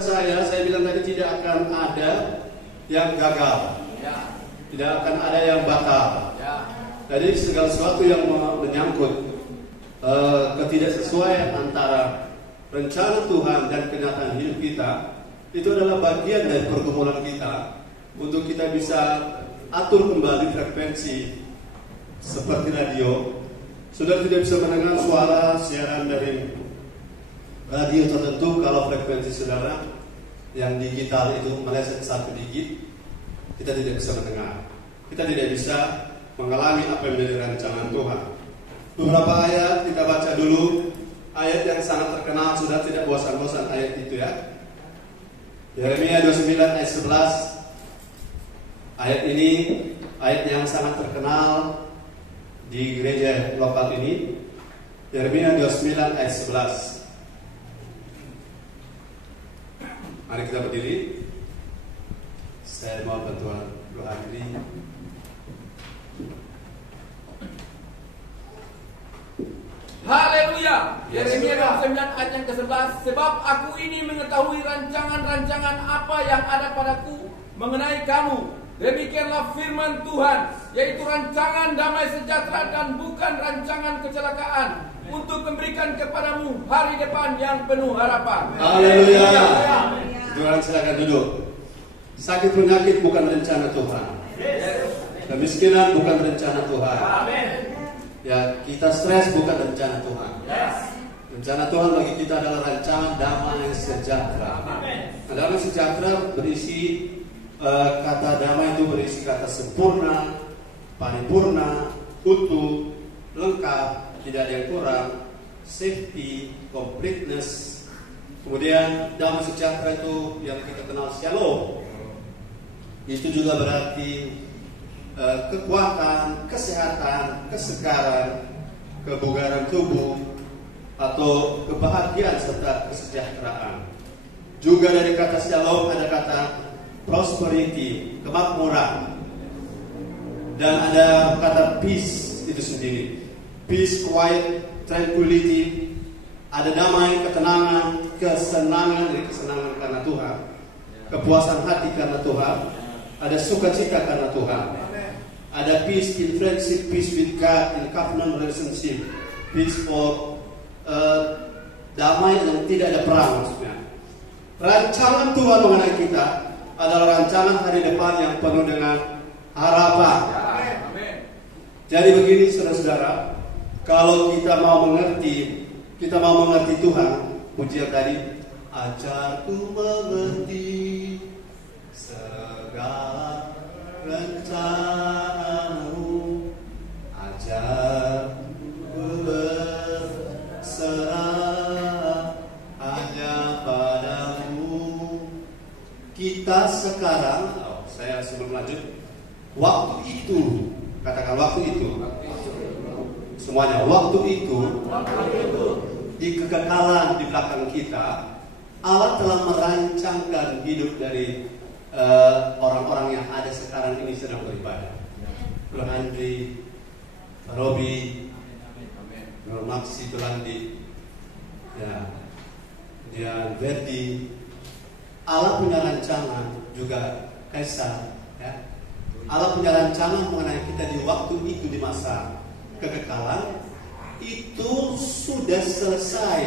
saya bilang tadi tidak akan ada yang gagal, tidak akan ada yang batal. Jadi segala sesuatu yang menyangkut ketidaksesuaian antara rencana Tuhan dan kenyataan hidup kita, itu adalah bagian dari pergumulan kita untuk kita bisa atur kembali frekuensi seperti radio. Saudara tidak bisa mendengar suara siaran dari radio tertentu kalau frekuensi saudara yang digital itu meleset satu digit, kita tidak bisa mendengar. Kita tidak bisa mengalami apa yang menjadi rancangan Tuhan. Beberapa ayat kita baca dulu, ayat yang sangat terkenal, sudah tidak bosan-bosan ayat itu ya. Yeremia 29 ayat 11. Ayat ini ayat yang sangat terkenal di gereja lokal ini. Yeremia 29 ayat 11. Mari kita berdiri. Saya mohon bantuan doa diri. Haleluya. Yeremia 29 ayat yang ke-11. Sebab aku ini mengetahui rancangan-rancangan apa yang ada padaku mengenai kamu. Demikianlah firman Tuhan, yaitu rancangan damai sejahtera dan bukan rancangan kecelakaan, untuk memberikan kepadamu hari depan yang penuh harapan. Haleluya. Tuhan silakan duduk. Sakit penyakit bukan rencana Tuhan. Kemiskinan bukan rencana Tuhan. Ya, kita stres bukan rencana Tuhan. Rencana Tuhan bagi kita adalah rancangan damai sejahtera. Damai sejahtera berisi kata damai itu berisi kata sempurna, paripurna, utuh, lengkap, tidak ada yang kurang, safety, completeness. Kemudian damai sejahtera itu yang kita kenal shalom. Itu juga berarti kekuatan, kesehatan, kesegaran, kebugaran tubuh, atau kebahagiaan serta kesejahteraan. Juga dari kata shalom ada kata prosperity, kemakmuran, dan ada kata peace itu sendiri. Peace, quiet, tranquility. Ada damai, ketenangan, kesenangan, dari kesenangan karena Tuhan, kepuasan hati karena Tuhan, ada sukacita karena Tuhan. Ada peace in friendship, peace with God, in covenant relationship, peace for damai yang tidak ada perang maksudnya. Rancangan Tuhan mengenai kita adalah rancangan hari depan yang penuh dengan harapan. Jadi begini saudara-saudara, kalau kita mau mengerti Tuhan, pujian tadi, ajarku mengerti segala rencanamu, ajarku berserah hanya padamu. Kita sekarang, saya sebelum lanjut, waktu itu, katakan waktu itu, semuanya waktu itu, di kekekalan di belakang kita, Allah telah merancangkan hidup dari orang-orang yang ada sekarang ini sedang beribadah. Bro Andri, Robi, Bro Maxi Tulandi, ya, dan Verdi. Allah punya rancangan juga Kaisar, ya. Allah punya rancangan mengenai kita di waktu itu, di masa kekekalan itu sudah selesai.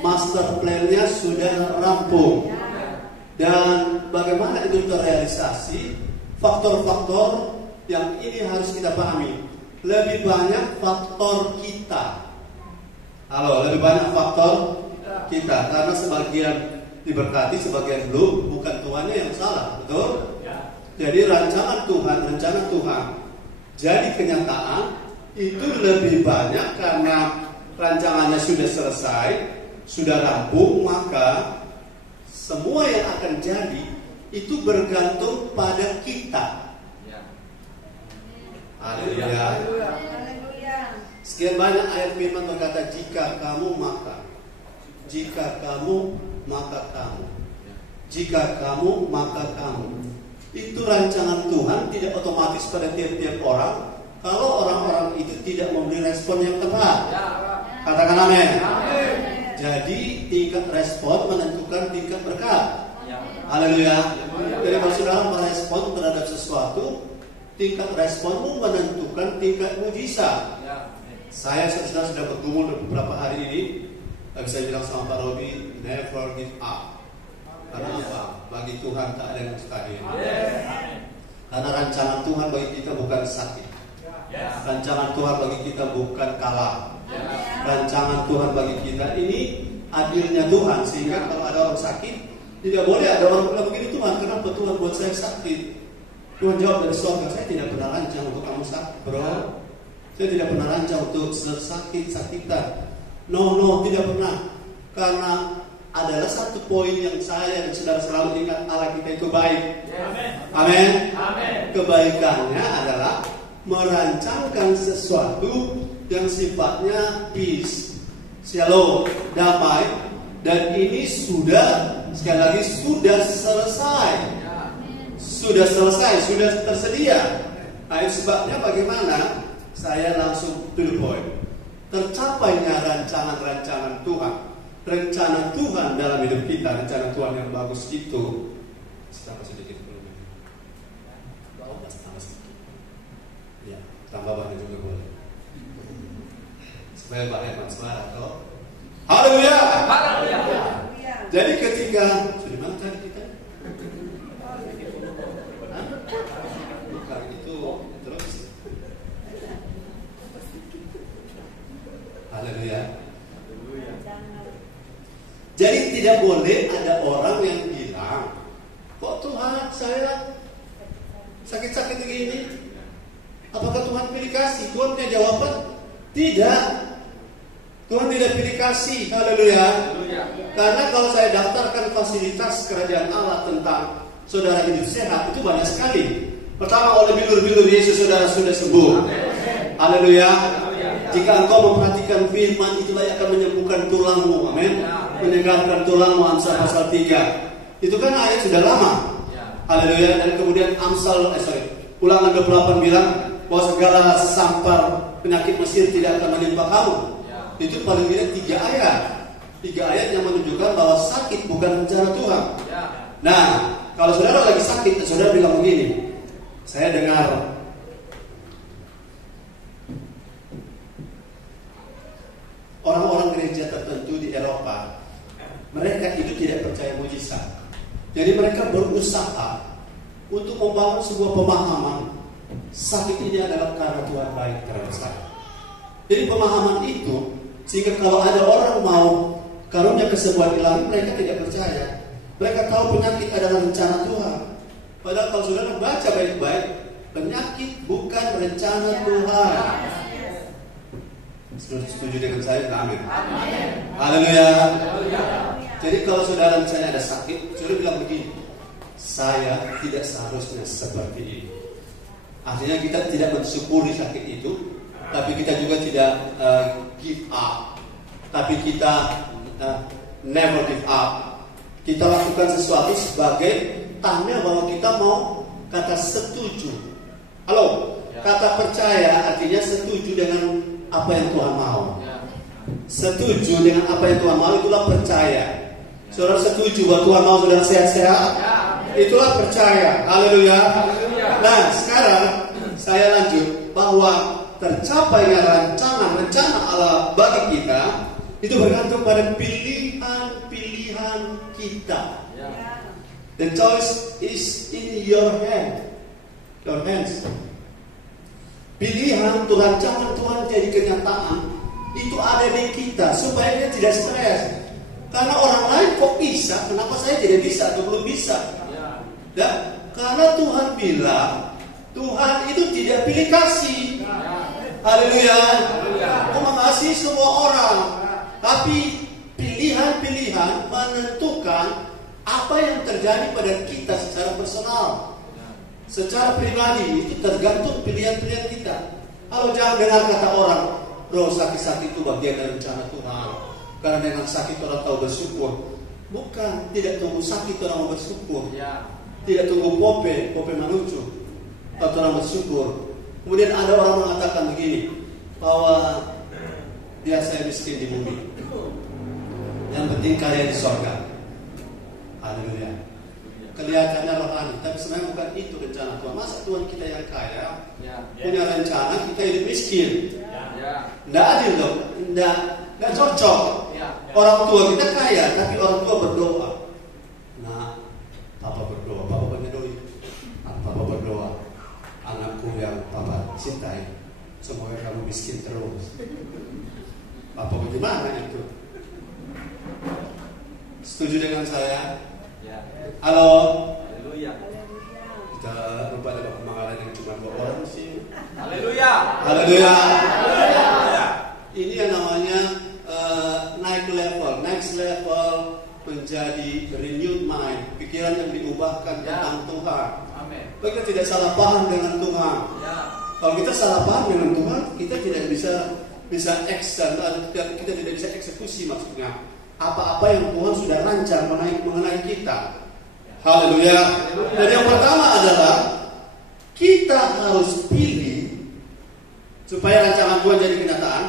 Master plan-nya sudah rampung. Dan bagaimana itu terrealisasi? Faktor-faktor yang ini harus kita pahami. Lebih banyak faktor kita. Halo, lebih banyak faktor kita. Karena sebagian diberkati, sebagian belum. Bukan Tuhannya yang salah, betul? Jadi rencana Tuhan jadi kenyataan itu lebih banyak karena rancangannya sudah selesai, sudah rampung, maka semua yang akan jadi itu bergantung pada kita. Haleluya. Sekian banyak ayat firman berkata, jika kamu maka, jika kamu maka kamu, jika kamu maka kamu. Itu rancangan Tuhan, tidak otomatis pada tiap-tiap orang. Kalau orang-orang itu tidak memberi respon yang tepat, katakan amin. Jadi tingkat respon menentukan tingkat berkat. Haleluya. Jadi kalau saudara merespon terhadap sesuatu, tingkat responmu menentukan tingkat mujizat. Saya sudah bergumul beberapa hari ini. Saya bilang sama Pak Robi, never give up. Karena apa? Bagi Tuhan tak ada yang mustahil. Karena rancangan Tuhan bagi kita bukan sakit. Rancangan Tuhan bagi kita bukan kalah. Rancangan Tuhan bagi kita ini adilnya Tuhan. Sehingga kalau ada orang sakit, tidak boleh ada orang bilang begini, Tuhan, kenapa Tuhan buat saya sakit? Tuhan jawab dari surga, saya tidak pernah rancang untuk kamu sakit, bro. Saya tidak pernah rancang untuk sakit-sakitan. No, tidak pernah. Karena adalah satu poin yang saya dan saudara selalu ingat, Allah kita itu baik. Amin. Kebaikannya adalah merancangkan sesuatu yang sifatnya peace, shalom, damai. Dan ini sudah, sekali lagi, sudah selesai. Sudah tersedia. Nah, itu sebabnya bagaimana saya langsung to the point. Tercapainya rancangan-rancangan Tuhan. Rencana Tuhan dalam hidup kita, rencana Tuhan yang bagus itu. Tambah sedikit dulu. Tambah sedikit. Ya, tambah banyak juga boleh. Supaya Pak Herman semangat toh. Haleluya. Jadi ketika sudah mana tadi kita? Bukan itu terus. Haleluya. Jadi tidak boleh ada orang yang bilang, kok Tuhan saya sakit-sakit begini? Apakah Tuhan pilih kasih? Tuhan punya jawaban? Tidak. Tuhan tidak pilih kasih. Haleluya. Karena kalau saya daftarkan fasilitas kerajaan Allah tentang saudara hidup sehat, itu banyak sekali. Pertama, oleh bilur-bilur Yesus saudara sudah sembuh. Haleluya. Jika engkau memperhatikan firman, itulah yang akan menyembuhkan tulangmu. Amin. Menyegarkan tulangmu, Amsal pasal 3. Itu kan ayat sudah lama. Haleluya. Dan kemudian Ulangan 28 bilang bahwa segala sampar penyakit Mesir tidak akan menimpa kamu. Itu paling tidak 3 ayat. 3 ayat yang menunjukkan bahwa sakit bukan rencana Tuhan. Nah, kalau saudara lagi sakit, saudara bilang begini, saya dengar orang-orang gereja tertentu di Eropa, mereka itu tidak percaya mujizat. Jadi mereka berusaha untuk membangun sebuah pemahaman sakit ini adalah karena Tuhan baik terhadap saya. Jadi pemahaman itu, sehingga kalau ada orang mau karunia kesembuhan ilahi, mereka tidak percaya. Mereka tahu penyakit adalah rencana Tuhan. Padahal kalau saudara baca baik-baik, penyakit bukan rencana Tuhan. Setuju dengan saya? Amin. Haleluya. Jadi kalau saudara misalnya ada sakit, saudara bilang begini, saya tidak seharusnya seperti ini. Artinya kita tidak mensyukuri sakit itu, tapi kita juga tidak give up. Tapi kita never give up. Kita lakukan sesuatu sebagai tanda bahwa kita mau kata setuju. Halo, kata percaya artinya setuju dengan apa yang Tuhan mau. Setuju dengan apa yang Tuhan mau, itulah percaya. Saudara setuju bahwa Tuhan mau saudara sehat-sehat? Itulah percaya. Haleluya. Nah, sekarang saya lanjut bahwa tercapainya rencana Allah bagi kita itu bergantung pada pilihan kita. The choice is in your hands. Pilihan untuk rancangan Tuhan jadi kenyataan itu ada di kita supaya kita tidak stres. Karena orang lain kok bisa, kenapa saya tidak bisa atau belum bisa? Ya, karena Tuhan bilang Tuhan itu tidak pilih kasih. Haleluya. Aku mengasihi semua orang, tapi pilihan-pilihan menentukan apa yang terjadi pada kita secara personal, secara pribadi. Itu tergantung pilihan-pilihan kita. Kalau jangan dengar kata orang, bro, sakit-sakit itu bagian dari rencana Tuhan. Karena dengan sakit orang tahu bersyukur. Bukan, tidak tunggu sakit orang mau bersyukur. Tidak tunggu pope menuju atau orang bersyukur. Kemudian ada orang mengatakan begini, bahwa dia saya miskin di bumi, yang penting kaya di surga. Haleluya. kelihatannya rohani, tapi sebenarnya bukan itu rencana Tuhan. Masa Tuhan kita yang kaya punya rencana kita hidup miskin? Nggak adil dong, nggak cocok. Orang tua kita kaya, tapi orang tua berdoa. Nah, Papa berdoa, Papa punya doi. Papa berdoa, anakku yang Papa cintai, semoga kamu miskin terus. Papa bagaimana itu? Setuju dengan saya? Halo. Haleluya. Kita lupa ada pemakaran yang cuma 2 orang sih. Haleluya. Haleluya. Ini yang namanya naik level, next level, menjadi renewed mind, pikiran yang diubahkan tentang Tuhan. Amin. Kita tidak salah paham dengan Tuhan. Kalau kita salah paham dengan Tuhan, kita tidak bisa action, kita tidak bisa eksekusi, maksudnya apa-apa yang Tuhan sudah rancang mengenai kita. Haleluya. Dan yang pertama adalah kita harus pilih supaya rancangan Tuhan jadi kenyataan.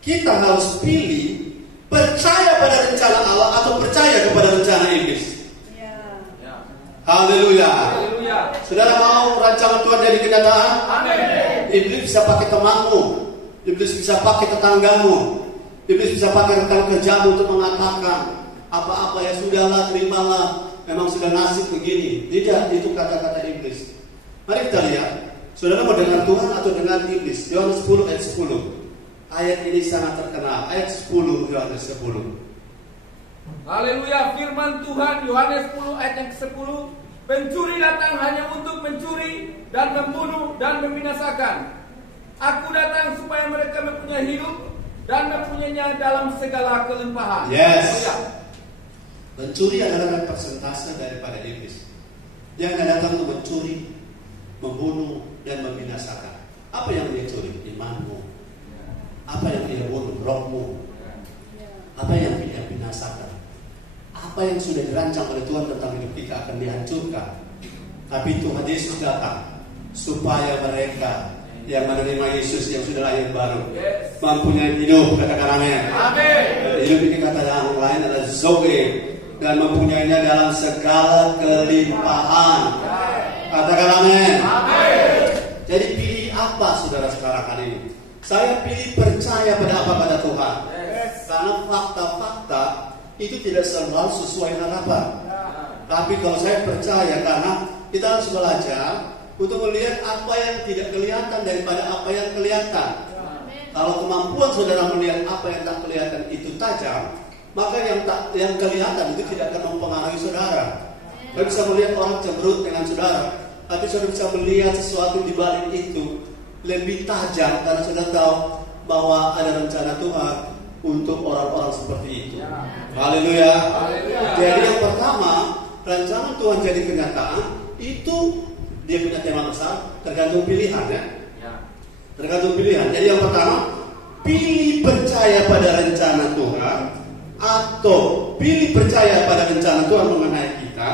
Kita harus pilih percaya pada rencana Allah atau percaya kepada rencana iblis. Haleluya. Saudara mau rancangan Tuhan jadi kenyataan? Amin. Iblis bisa pakai temanmu, iblis bisa pakai tetanggamu, iblis bisa pakai rekan kerjamu untuk mengatakan apa-apa ya sudahlah, terimalah, memang sudah nasib begini. Tidak, itu kata-kata iblis. Mari kita lihat, saudara mau dengar Tuhan atau dengar iblis? Yohanes 10 ayat 10. Ayat ini sangat terkenal. Ayat 10 Yohanes 10. Haleluya. Firman Tuhan Yohanes 10 ayat yang ke-10. Pencuri datang hanya untuk mencuri dan membunuh dan membinasakan. Aku datang supaya mereka mempunyai hidup dan mempunyainya dalam segala kelimpahan. Yes. Haleluya. Mencuri adalah persentase daripada iblis. Dia akan datang untuk mencuri, membunuh dan membinasakan. Apa yang dia curi? Imanmu. Apa yang dia bunuh? Rohmu. Apa yang dia binasakan? Apa yang sudah dirancang oleh Tuhan tentang hidup kita akan dihancurkan. Tapi Tuhan Yesus datang supaya mereka yang menerima Yesus yang sudah lahir baru mempunyai hidup. Katakan amin. Amin. Hidup ini kata yang lain adalah zoe, dan mempunyainya dalam segala kelimpahan. Katakan amin. Amin. Jadi pilih apa saudara sekarang hari ini? Saya pilih percaya pada apa? Pada Tuhan. Karena fakta-fakta itu tidak selalu sesuai harapan. Tapi kalau saya percaya, karena kita harus belajar untuk melihat apa yang tidak kelihatan daripada apa yang kelihatan. Kalau kemampuan saudara melihat apa yang tak kelihatan itu tajam, maka yang kelihatan itu tidak akan mempengaruhi saudara. Saudara bisa melihat orang cemberut dengan saudara, tapi saudara bisa melihat sesuatu di balik itu lebih tajam karena saudara tahu bahwa ada rencana Tuhan untuk orang-orang seperti itu. Haleluya. Jadi yang pertama, rancangan Tuhan jadi kenyataan itu dia punya tema besar, tergantung pilihan ya. Tergantung pilihan. Jadi yang pertama, pilih percaya pada rencana Tuhan atau pilih percaya pada rencana Tuhan mengenai kita,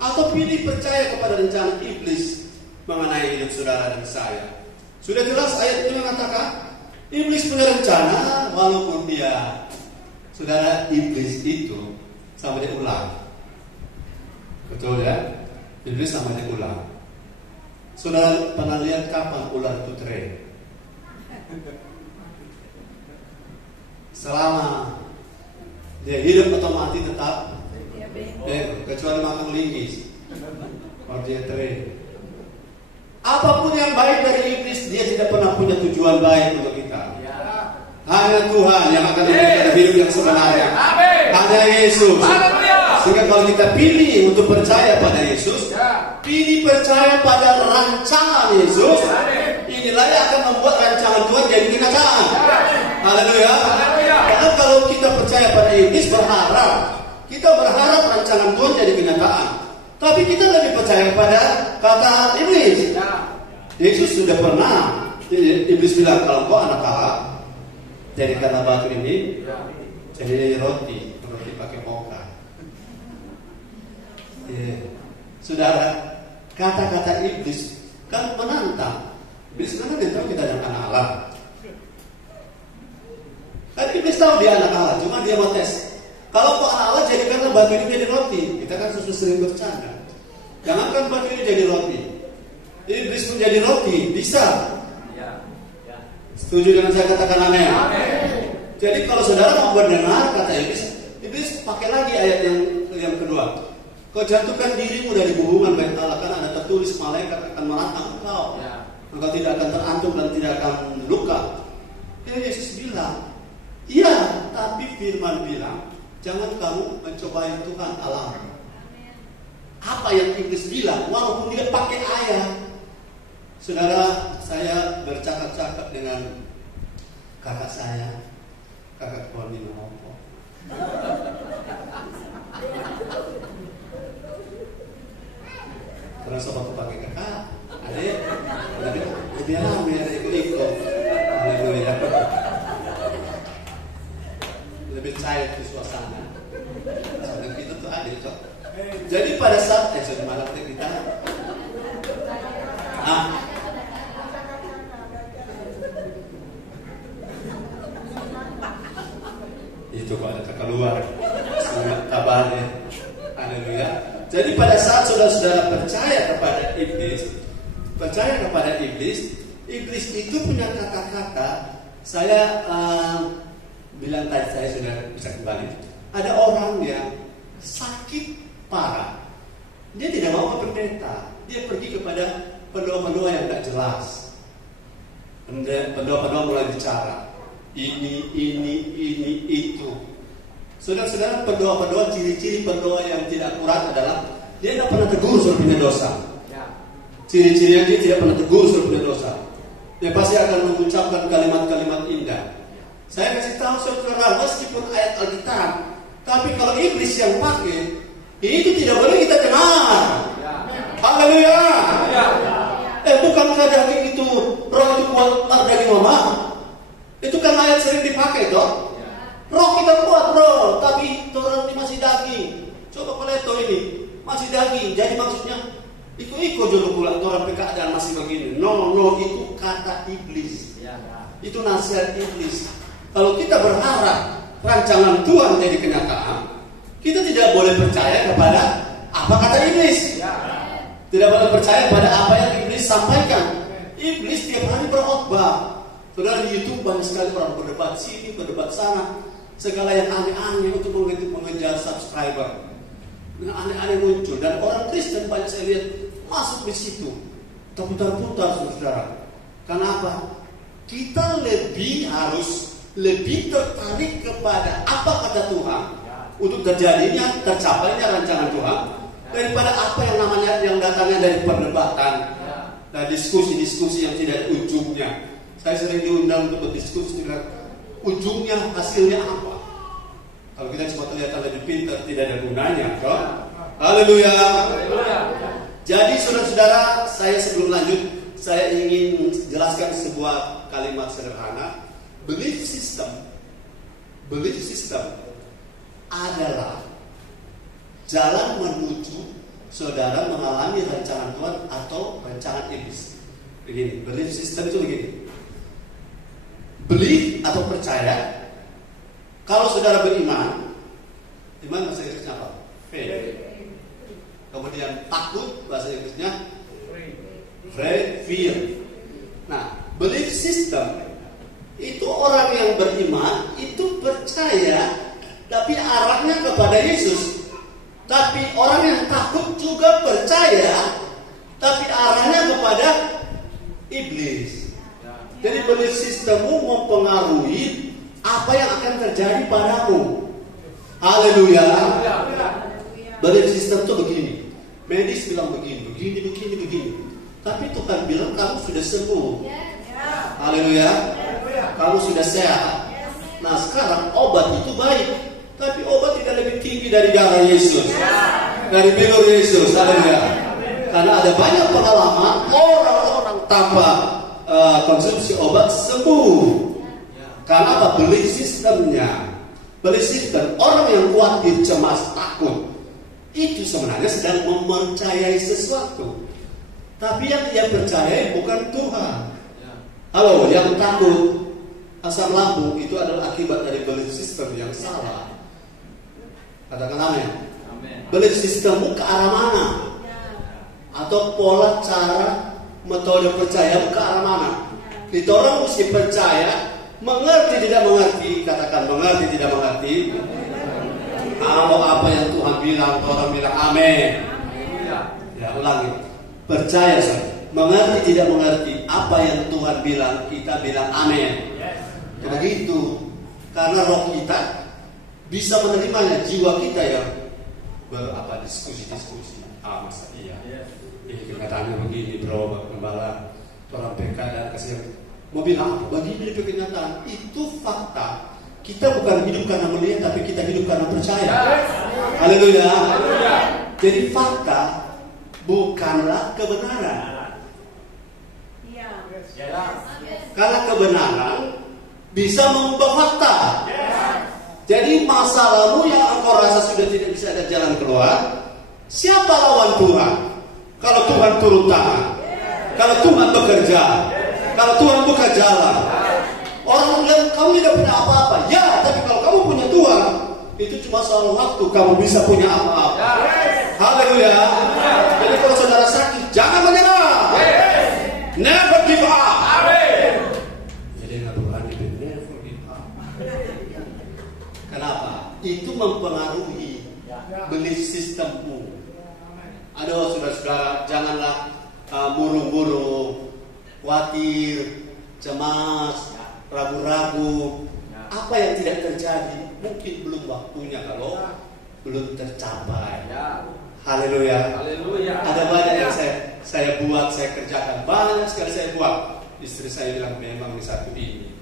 atau pilih percaya kepada rencana iblis mengenai hidup saudara dan saya. Sudah jelas ayat ini mengatakan iblis punya rencana, walaupun dia saudara, iblis itu sama dia ular. Betul ya? Iblis sama dia ular. Saudara pernah lihat kapan ular itu train? Selama dia hidup atau mati tetap kecuali makan linggis. Kalau dia train, apapun yang baik dari iblis, dia tidak pernah punya tujuan baik untuk kita. Hanya Tuhan yang akan memberikan hidup yang sebenarnya. Hanya Yesus. Sehingga kalau kita pilih untuk percaya pada Yesus, pilih percaya pada rancangan Yesus, inilah yang akan membuat rancangan Tuhan jadi kenyataan. Haleluya. Karena kalau kita percaya pada iblis, kita berharap rancangan Tuhan jadi kenyataan. Tapi kita lebih percaya pada kata iblis. Yesus sudah pernah, iblis bilang, kalau kau anak Allah, jadikanlah batu ini jadi roti pakai moka. Saudara, kata-kata iblis kan menantang. Iblis kan dia tahu kita adalah anak Allah. Kan iblis tahu dia anak Allah, cuma dia mau tes. Kalau kau anak Allah, jadikanlah batu ini jadi roti. Kita kan sering bercanda. Jangankan batu ini jadi roti. Iblis menjadi roti, bisa. Setuju dengan saya katakan amin? Jadi kalau saudara mau mendengar kata iblis pakai lagi ayat yang kedua. Kau jatuhkan dirimu dari hubungan baik Allah, kan ada tertulis malaikat akan menatang engkau. Engkau tidak akan terantum dan tidak akan luka. Yesus bilang, iya, tapi firman bilang, jangan kamu mencobai Tuhan Allah. Apa yang iblis bilang, walaupun dia pakai ayat. Saudara, saya bercakap-cakap dengan kakak saya, kakak Koni Nopo. Karena sobat pakai kakak, adik, dia rame, ikut-ikut. Haleluya. Lebih cair di suasana. Soalnya kita tuh adik, kok. Jadi pada saat sudah malam kita, itu kok ada keluar, semangat kabarnya. Haleluya. Jadi pada saat saudara-saudara percaya kepada iblis, iblis itu punya kata-kata. Saya bilang tadi, saya sudah bisa kembali. Ada orang yang sakit parah, dia tidak mau ke pendeta, dia pergi kepada pendoa-pendoa yang tidak jelas. Pendoa-pendoa mulai bicara ini itu. Saudara-saudara, pendoa-pendoa, ciri-ciri pendoa yang tidak akurat adalah dia tidak pernah tegur suruh punya dosa. Ciri-cirinya dia tidak pernah tegur suruh punya dosa. Dia pasti akan mengucapkan kalimat-kalimat indah. Saya kasih tahu saudara, meskipun ayat Alkitab, tapi kalau iblis yang pakai, itu tidak boleh kita dengar. Haleluya. Bukankah daging itu, roh itu kuat daging mama? Itu kan ayat sering dipakai toh. Roh kita kuat bro, tapi orang ini masih daging. Coba peleto ini masih daging. Jadi maksudnya ikut dulu pula orang keadaan masih begini. No, itu kata iblis. Itu nasihat iblis. Kalau kita berharap rancangan Tuhan jadi kenyataan, kita tidak boleh percaya kepada apa kata iblis. Tidak boleh percaya pada apa yang iblis sampaikan. Iblis tiap hari berkhotbah. Saudara, di YouTube banyak sekali orang berdebat sini, berdebat sana, segala yang aneh-aneh untuk mengejar subscriber. Dengan aneh-aneh muncul, dan orang Kristen banyak saya lihat masuk di situ, terputar-putar, saudara. Kenapa? Kita harus lebih tertarik kepada apa kata Tuhan untuk terjadinya, tercapainya rancangan Tuhan, daripada apa yang datangnya dari perdebatan dan diskusi-diskusi yang tidak ada ujungnya. Saya sering diundang untuk berdiskusi dengan ujungnya, hasilnya apa. Kalau kita cuma kelihatan lebih pintar, tidak ada gunanya, toh. Haleluya. Jadi saudara-saudara, saya sebelum lanjut, saya ingin jelaskan sebuah kalimat sederhana. Belief system adalah jalan menuju saudara mengalami rancangan Tuhan atau rancangan iblis. Begini, belief system itu begini. Belief atau percaya. Kalau saudara beriman, iman bahasa Inggrisnya apa? Faith. Kemudian takut, bahasa Inggrisnya fear. Nah, belief system itu orang yang beriman itu percaya, tapi arahnya kepada Yesus. Tapi orang yang takut juga percaya, tapi arahnya kepada iblis. Jadi belief sistemmu mempengaruhi apa yang akan terjadi padamu. Haleluya. Belief sistem itu begini. Medis bilang begini. Tapi Tuhan bilang kamu sudah sembuh. Haleluya. Kamu sudah sehat. Nah sekarang obat itu baik, tapi obat tidak lebih tinggi dari darah Yesus, dari bilur Yesus. Haleluya. Karena ada banyak pengalaman orang-orang tanpa konsumsi obat sembuh. Karena apa? Belief sistemnya. Belief sistem orang yang khawatir, cemas, takut, itu sebenarnya sedang mempercayai sesuatu. Tapi yang dia percayai bukan Tuhan. Halo, yang takut asam lambung itu adalah akibat dari belief system yang salah. Katakan amin. Belief sistemmu ke arah mana? atau pola cara metode percaya ke arah mana. Kita orang mesti percaya, mengerti tidak mengerti, katakan mengerti tidak mengerti. Kalau apa yang Tuhan bilang, orang bilang amin. Ya ulangi, percaya saja. Mengerti tidak mengerti, apa yang Tuhan bilang, kita bilang amin. Begitu, karena roh kita bisa menerimanya, jiwa kita yang diskusi. Masa iya. Ini kenyataannya begini, bro, gembala, orang PK dan kasih mau bilang apa? Begini kenyataan, itu fakta. Kita bukan hidup karena melihat, tapi kita hidup karena percaya. Haleluya. Jadi fakta bukanlah kebenaran. Karena kebenaran bisa mengubah fakta. Jadi masalahmu yang engkau rasa sudah tidak bisa ada jalan keluar, siapa lawan Tuhan? Kalau Tuhan turun tangan, kalau Tuhan bekerja, kalau Tuhan buka jalan. Orang bilang kamu tidak punya apa-apa. Ya, tapi kalau kamu punya Tuhan, itu cuma soal waktu kamu bisa punya apa-apa. Haleluya. Jadi kalau saudara sakit, jangan menyerah. Never give up. Jadi nggak berani, never give up. Kenapa? Itu mempengaruhi belief sistemmu. Aduh, saudara-saudara, janganlah murung-murung, khawatir, cemas, ragu-ragu. Apa yang tidak terjadi mungkin belum waktunya kalau belum tercapai. Haleluya. Ada banyak yang saya buat, saya kerjakan. Banyak sekali saya buat. Istri saya bilang memang di satu ini.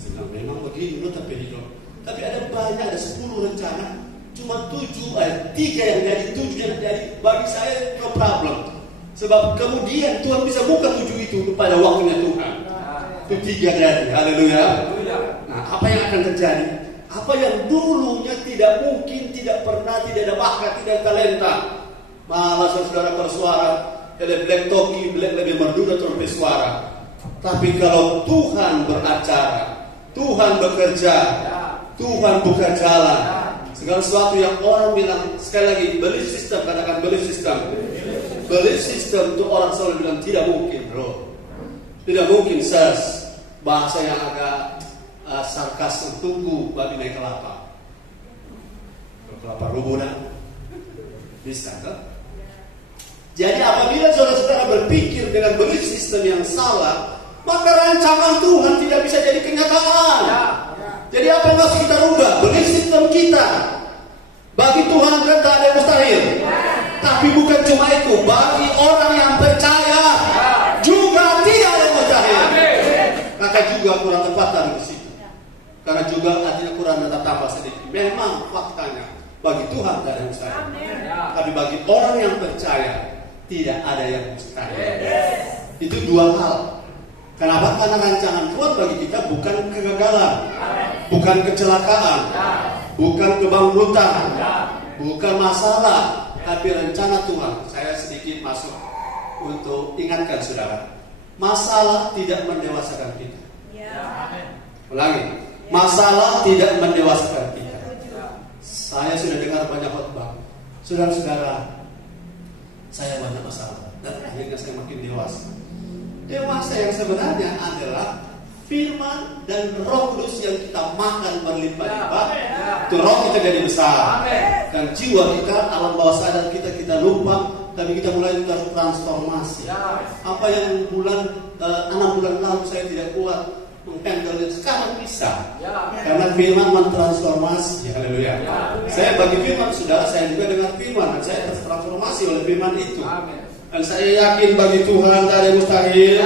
Saya bilang memang begini loh tapi hidup. Tapi ada banyak, ada 10 rencana. Cuma 3 yang jadi, 7 yang jadi. Bagi saya no problem. Sebab kemudian Tuhan bisa buka 7 itu pada waktunya Tuhan. Itu 3 jadi. Haleluya. Nah, apa yang akan terjadi? Apa yang dulunya tidak mungkin, tidak pernah, tidak ada bakat, tidak ada talenta. Malah saudara bersuara, ada black talkie, black lebih merdu atau lebih suara. Tapi kalau Tuhan beracara, Tuhan bekerja, Tuhan buka jalan. Segala sesuatu yang orang bilang, sekali lagi, belief system, katakan belief system. Belief system itu orang selalu bilang tidak mungkin, bro. Tidak mungkin, sis. Bahasa yang agak sarkas, tunggu babi naik kelapa. Kelapa rubunan. Bisa kan? Jadi apabila saudara-saudara berpikir dengan belief system yang salah, maka rancangan Tuhan tidak bisa jadi kenyataan. Jadi apa yang harus kita rubah? Belief system kita. Bagi Tuhan kan tak ada yang mustahil. Tapi bukan cuma itu, bagi orang yang percaya juga tidak ada yang mustahil. Maka juga kurang tepatan di situ. Karena juga artinya kurang tambah sedikit. Memang faktanya bagi Tuhan tidak ada yang mustahil. Tapi bagi orang yang percaya tidak ada yang mustahil. Itu 2 hal. Kenapa? Karena rancangan Tuhan bagi kita bukan kegagalan, bukan kecelakaan, bukan kebangkrutan, bukan masalah, tapi rencana Tuhan. Saya sedikit masuk untuk ingatkan saudara. Masalah tidak mendewasakan kita. Ulangi, masalah tidak mendewasakan kita. Saya sudah dengar banyak khotbah, saudara-saudara, saya banyak masalah dan akhirnya saya makin dewasa. Dewasa yang sebenarnya adalah firman dan Roh Kudus yang kita makan berlimpah-limpah. Itu roh kita jadi besar. Dan jiwa kita, alam bawah sadar kita lupa, tapi kita mulai transformasi. Apa yang 6 bulan lalu saya tidak kuat menghandle, sekarang bisa. Karena firman mentransformasi. Haleluya. Saya bagi firman, saudara, saya juga dengar firman dan saya tertransformasi oleh firman itu. Dan saya yakin bagi Tuhan tak ada yang mustahil.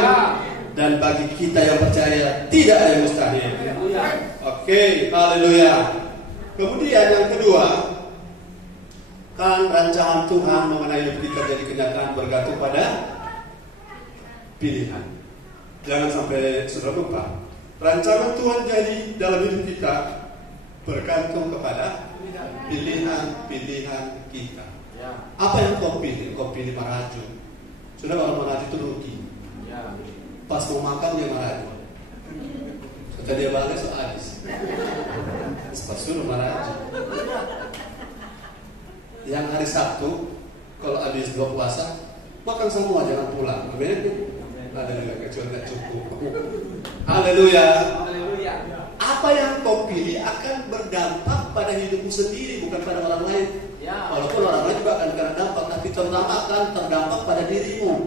Dan bagi kita yang percaya tidak ada yang mustahil. Oke, haleluya. Kemudian yang kedua, kan rancangan Tuhan mengenai hidup kita jadi kenyataan bergantung pada pilihan. Jangan sampai saudara lupa. Rancangan Tuhan jadi dalam hidup kita bergantung kepada pilihan-pilihan kita. Apa yang kau pilih? Kau pilih merajut. Sudah kalau merajut itu rugi. Pas mau makan dia merajut. Kata dia balik so habis. Pas suruh merajut. Yang hari Sabtu kalau habis 2 puasa makan semua, jangan pulang. Amin. Haleluya, kecuali nggak cukup. Haleluya. Apa yang kau pilih akan berdampak pada hidupmu sendiri, bukan pada orang lain. Walaupun orang lain juga akan kena dampak, tapi terutama akan terdampak pada dirimu.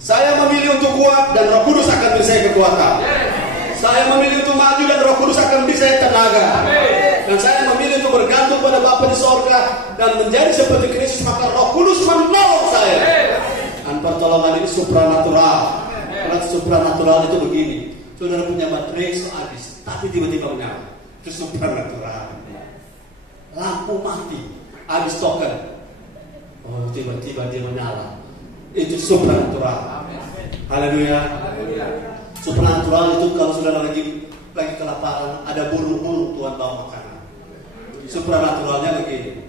Saya memilih untuk kuat dan Roh Kudus akan beri saya kekuatan. Saya memilih untuk maju dan Roh Kudus akan beri saya tenaga. Dan saya memilih untuk bergantung pada Bapa di sorga dan menjadi seperti Kristus, maka Roh Kudus menolong saya. Dan pertolongan ini supranatural. Karena supranatural itu begini. Saudara punya baterai habis, tapi tiba-tiba menyala. Itu supranatural. Lampu mati, habis token. Oh, tiba-tiba dia menyala. Itu supranatural. Haleluya. Supranatural itu kalau saudara lagi kelaparan, ada burung-burung Tuhan bawa makanan. Supranaturalnya begini.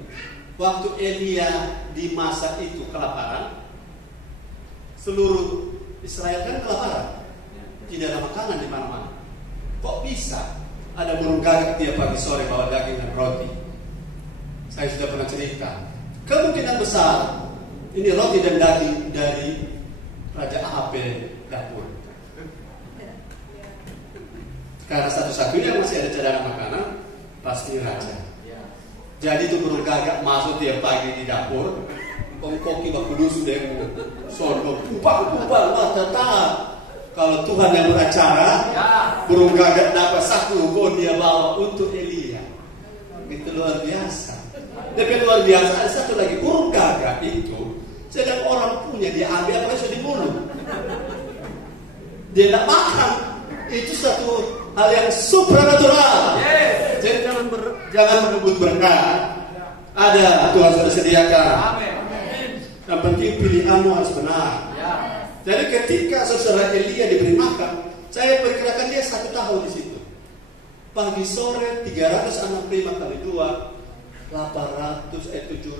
Waktu Elia di masa itu kelaparan, seluruh Israel kan kelaparan, tidak ada makanan di mana-mana. Kok bisa ada burung gagak tiap pagi sore bawa daging dan roti? Saya sudah pernah cerita. Kemungkinan besar ini roti dan daging dari Raja Ahab dapur. Karena satu-satunya masih ada cadangan makanan, pasti raja. Jadi itu burung gagak masuk tiap pagi di dapur, ongkoki baku dusu demo, sordo, upah, tetap. Kalau Tuhan yang beracara, burung gagak dapat satu bon dia bawa untuk Elia. Itu luar biasa. Tapi luar biasa ada satu lagi, burung gagak itu, sedang orang punya dia ambil apa yang sudah di mulut. Dia tidak makan. Itu satu hal yang supranatural. Jadi jangan merebut berkat. Ada Tuhan sudah sediakan. Yang penting pilihanmu harus benar. Jadi ketika saudara Elia diberi makan, saya perkirakan dia 1 tahun di situ. Pagi sore 365 kali 2, 730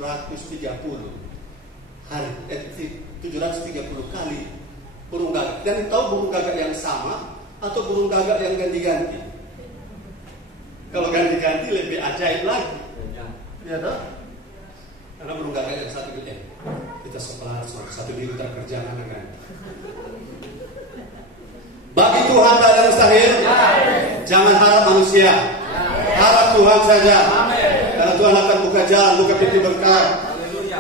hari. 730 kali burung gagak. Dan tahu burung gagak yang sama atau burung gagak yang ganti-ganti? Kalau ganti-ganti lebih ajaib lagi. Ya toh? Karena burung gagak yang satu gede. Kita sekolah satu minggu terkerjakan kan. Bagi Tuhan tak ada mustahil. Jangan harap manusia. Harap Tuhan saja. Karena Tuhan akan buka jalan, buka pintu berkat.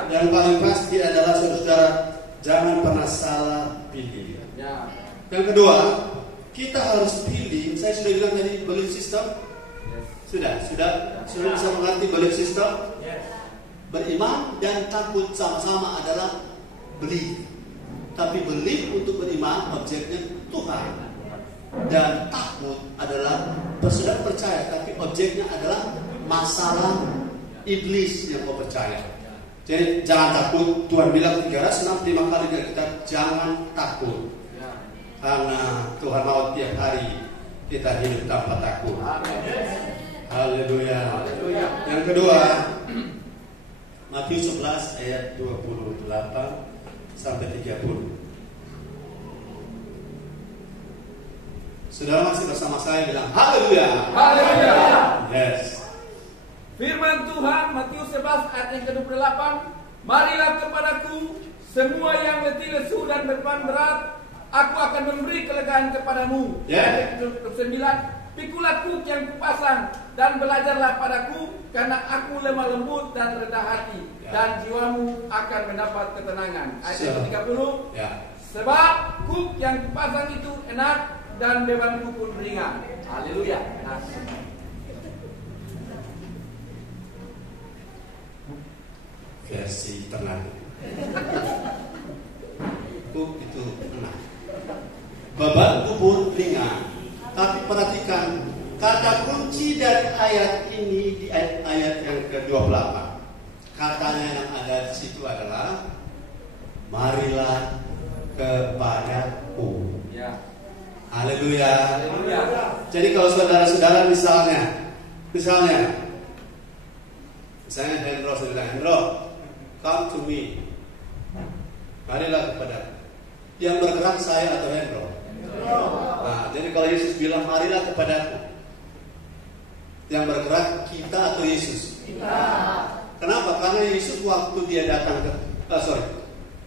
Yang paling pasti adalah saudara, jangan pernah salah pilih. Yang kedua, kita harus pilih. Saya sudah bilang tadi belief system. Sudah bisa mengerti belief system. Beriman dan takut sama-sama adalah belief. Tapi belief untuk beriman objeknya Tuhan, dan takut adalah sudah percaya tapi objeknya adalah masalah iblis yang kau percaya. Jadi jangan takut. Tuhan bilang 365 kali dari kita jangan takut. Karena Tuhan mau tiap hari kita hidup tanpa takut. Haleluya. Yang kedua, Matius 11 ayat 28 sampai 30. Saudara masih bersama saya bilang haleluya. Haleluya. Yes. Firman Tuhan Matius 11 ayat yang ke-28, marilah kepadaku semua yang letih lesu dan beban berat, aku akan memberi kelegaan kepadamu. Ayat yang ke-9, pikulah kuk yang kupasang dan belajarlah padaku, karena aku lemah lembut dan rendah hati, dan jiwamu akan mendapat ketenangan. Ayat yang ke-30, sebab kuk yang kupasang itu enak dan bebanku pun ringan. Haleluya. Versi tenang. Kuk itu enak, bebanku pun ringan. Tapi perhatikan kata kunci dari ayat ini di ayat yang ke-28. Katanya yang ada di situ adalah marilah kepadaku. Haleluya. Jadi kalau saudara-saudara misalnya Hendro saudara Hendro, come to me. Marilah kepadaku. Yang bergerak saya atau Hendro? Nah, jadi kalau Yesus bilang marilah kepadaku, yang bergerak kita atau Yesus? Kita. Kenapa? Karena Yesus waktu dia datang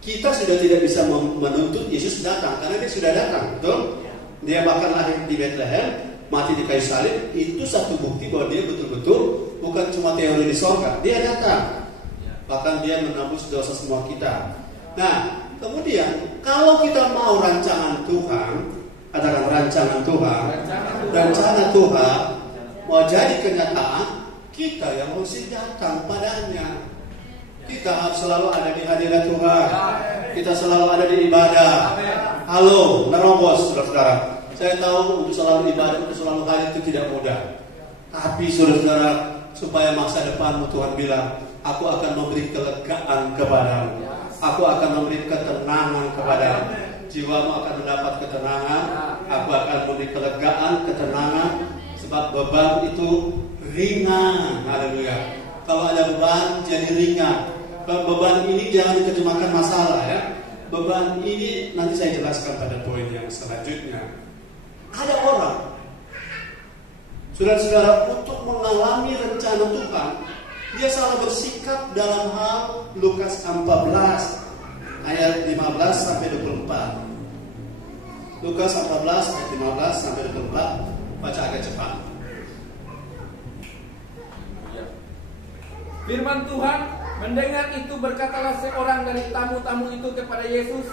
Kita sudah tidak bisa menuntut Yesus datang karena dia sudah datang, betul? Dia bahkan lahir di Bethlehem, mati di kayu salib. Itu satu bukti bahwa dia betul-betul bukan cuma teori di sorga. Dia datang, bahkan dia menembus dosa semua kita. Nah, kemudian kalau kita mau rancangan Tuhan, katakan rancangan Tuhan, rencana Tuhan mau jadi kenyataan, kita yang mesti datang padanya. Kita harus selalu ada di hadirat Tuhan. Kita selalu ada di ibadah. Halo, nerobos, saudara-saudara. Saya tahu untuk selalu ibadah, untuk selalu hadir itu tidak mudah. Tapi saudara-saudara, supaya masa depanmu Tuhan bilang, aku akan memberi kelegaan kepadamu. Aku akan memberi ketenangan kepadamu. Jiwamu akan mendapat ketenangan. Aku akan memberi kelegaan, ketenangan. Sebab beban itu ringan. Haleluya. Kalau ada beban, jadi ringan. Beban ini jangan diterjemahkan masalah ya. Beban ini nanti saya jelaskan pada poin yang selanjutnya. Ada orang, saudara-saudara, untuk mengalami rencana Tuhan, dia salah bersikap dalam hal Lukas 14 ayat 15 sampai 24. Lukas 14 ayat 15 sampai 24, baca agak cepat. Firman Tuhan, mendengar itu berkatalah seorang dari tamu-tamu itu kepada Yesus,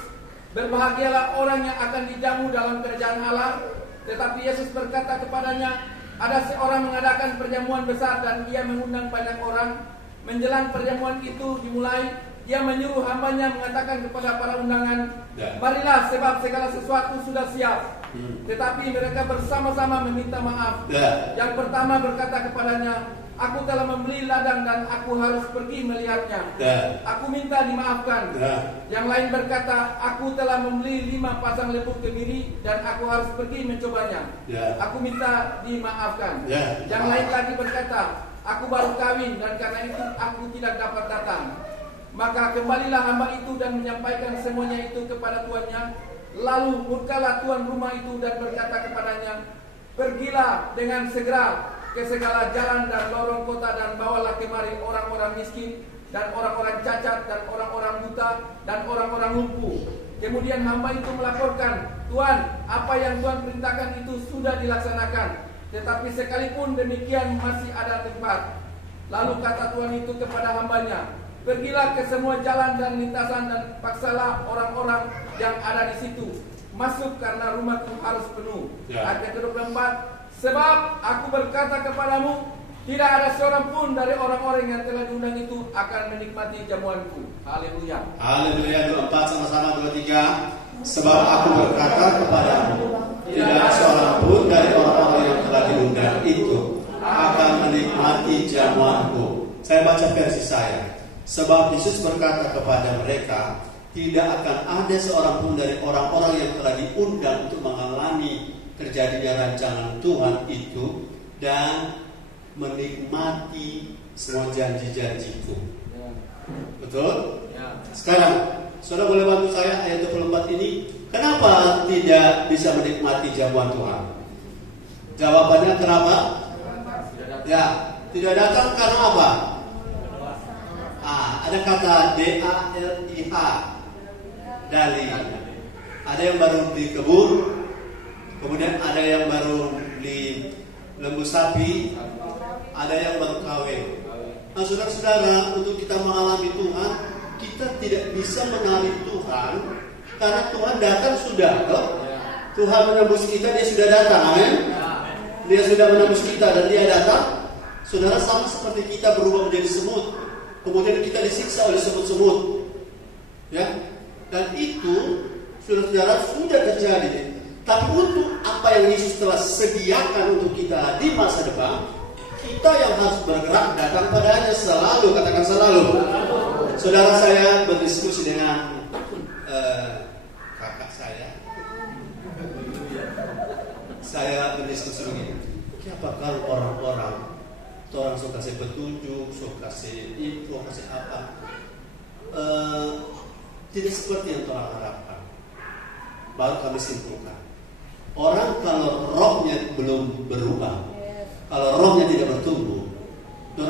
berbahagialah orang yang akan dijamu dalam kerajaan Allah. Tetapi Yesus berkata kepadanya, ada seorang mengadakan perjamuan besar dan ia mengundang banyak orang. Menjelang perjamuan itu dimulai, ia menyuruh hambanya mengatakan kepada para undangan, marilah sebab segala sesuatu sudah siap. Tetapi mereka bersama-sama meminta maaf. Yang pertama berkata kepadanya, aku telah membeli ladang dan aku harus pergi melihatnya. Aku minta dimaafkan. Yang lain berkata, aku telah membeli 5 pasang lembu kemiri dan aku harus pergi mencobanya. Aku minta dimaafkan. Yang lain lagi berkata, aku baru kawin dan karena itu aku tidak dapat datang. Maka kembalilah hamba itu dan menyampaikan semuanya itu kepada tuannya. Lalu murkalah tuan rumah itu dan berkata kepadanya, pergilah dengan segera ke segala jalan dan lorong kota dan bawalah kemari orang-orang miskin dan orang-orang cacat dan orang-orang buta dan orang-orang lumpuh. Kemudian hamba itu melaporkan, Tuan, apa yang Tuan perintahkan itu sudah dilaksanakan, tetapi sekalipun demikian masih ada tempat. Lalu kata Tuan itu kepada hambanya, pergilah ke semua jalan dan lintasan dan paksalah orang-orang yang ada di situ masuk karena rumahku harus penuh. Ayat ke-24, sebab aku berkata kepadamu, tidak ada seorang pun dari orang-orang yang telah diundang itu akan menikmati jamuanku. Haleluya. Haleluya. 24 sama-sama 23. Sebab aku berkata kepadamu, tidak ada seorang pun dari orang-orang yang telah diundang itu akan menikmati jamuanku. Saya baca versi saya. Sebab Yesus berkata kepada mereka, tidak akan ada seorang pun dari orang-orang yang telah diundang untuk mengalami terjadinya rancangan Tuhan itu dan menikmati semua janji-janjiku. Betul? Sekarang, saudara boleh bantu saya ayat 24 ini, kenapa tidak bisa menikmati jamuan Tuhan? Jawabannya kenapa? Ya, tidak datang karena apa? Ada kata DALIH, dali. Ada yang baru di kebun, kemudian ada yang baru di lembu sapi, ada yang baru kawin. Nah, saudara-saudara, untuk kita mengalami Tuhan, kita tidak bisa mengenali Tuhan karena Tuhan datang sudah. Tuhan menembus kita, dia sudah datang, amin. Dia sudah menembus kita dan dia datang. Saudara, sama seperti kita berubah menjadi semut, kemudian kita disiksa oleh semut-semut, ya. Dan itu, saudara-saudara, sudah terjadi. Tapi untuk apa yang Yesus telah sediakan untuk kita di masa depan, kita yang harus bergerak datang padanya selalu. Katakan selalu. Saudara, saya berdiskusi dengan kakak saya. Saya berdiskusi begini, kenapa kalau orang-orang suka kasih petunjuk, suka kasih info, kasih apa, tidak seperti yang orang harapkan. Baru kami simpulkan, orang kalau rohnya belum berubah, kalau rohnya tidak bertumbuh, dia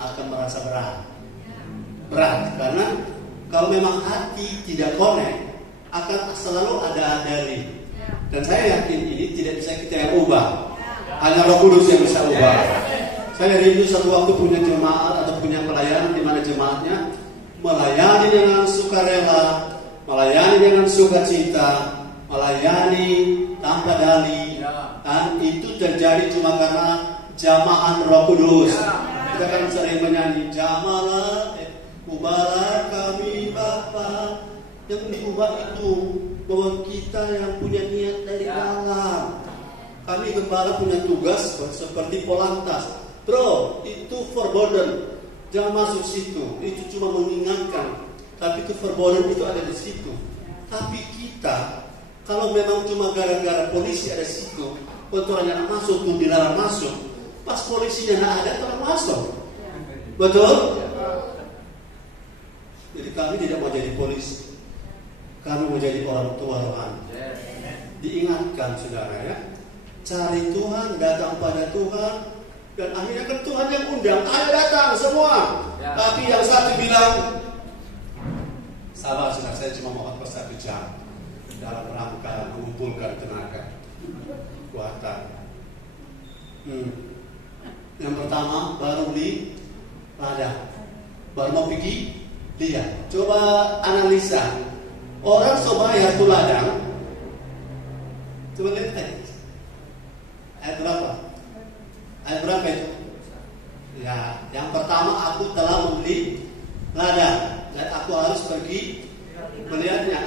akan merasa berat karena Kalau memang hati tidak connect, akan selalu ada dari. Dan saya yakin ini tidak bisa kita yang ubah. Hanya Roh Kudus yang bisa ubah. Saya rindu satu waktu punya jemaat atau punya pelayanan di mana jemaatnya melayani dengan sukarela, melayani dengan sukacita, melayani tanpa dalih. Dan itu terjadi cuma karena jamahan Roh Kudus. Kita kan sering menyanyi, jamalah, ubahlah kami Bapa. Yang diubah itu bahwa kita yang punya niat dari dalam. Kami gembala punya tugas seperti polantas. Bro, itu forbidden. Jangan masuk situ. Itu cuma mengingatkan. Tapi itu forbidden itu ada di situ. Tapi kita, kalau memang cuma gara-gara polisi ada di situ, orang yang masuk tuh dilarang masuk. Pas polisinya nggak ada, orang masuk. Betul? Jadi kami tidak mau jadi polisi. Kami mau jadi orang tua rohani. Diingatkan saudara ya, cari Tuhan, datang pada Tuhan, dan akhirnya kan Tuhan yang undang, ayo datang semua. Tapi yang satu bilang, sabar saudara, saya cuma mau khotbah 1 jam dalam rangka mengumpulkan tenaga, kekuatan. Yang pertama baru beli ladang, baru mau pergi lihat. Coba analisa. Orang bayar tuh ladang. Coba lihat ayat berapa? Ayat berapa itu? Ya, yang pertama aku telah membeli ladang dan aku harus pergi melihatnya.